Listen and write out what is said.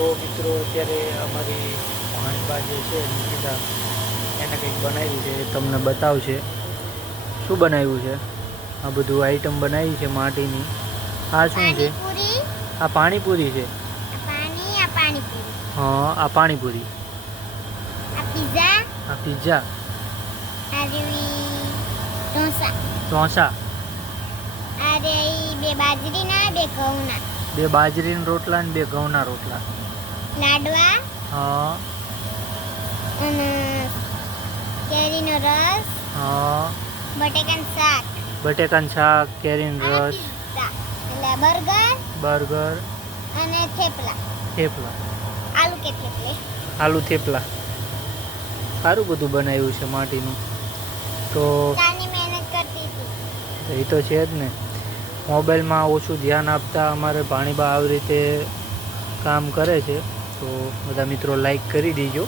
તો મિત્રો અત્યારે અમારી ભાણબા જે છે નિકિતા એને કંઈક બનાવ્યું છે, એ તમને બતાવશે શું બનાવ્યું છે. આ બધું આઈટમ બનાવી છે માટીની. આ શું છે? આ પાણીપુરી છે. હા, આ પાણીપુરી. આ પિઝા. ઢોસા. બે બાજરીના રોટલા ને બે ઘઉંના રોટલા. લાડવા. હા. અને કેરીનો રસ. હા. બટેકાનું શાક. બટેકાનું શાક, કેરીનો રસ. એટલે બર્ગર અને થેપલા. આલુ થેપલા. સારું બધું બનાવ્યું છે માટીનું. તો મહેનત કરતી હતી. એ તો છે જ ને. મોબાઈલમાં ઓછું ધ્યાન આપતા અમારે ભાણીબા આવી રીતે કામ કરે છે. તો બધા મિત્રો લાઈક કરી દીજો.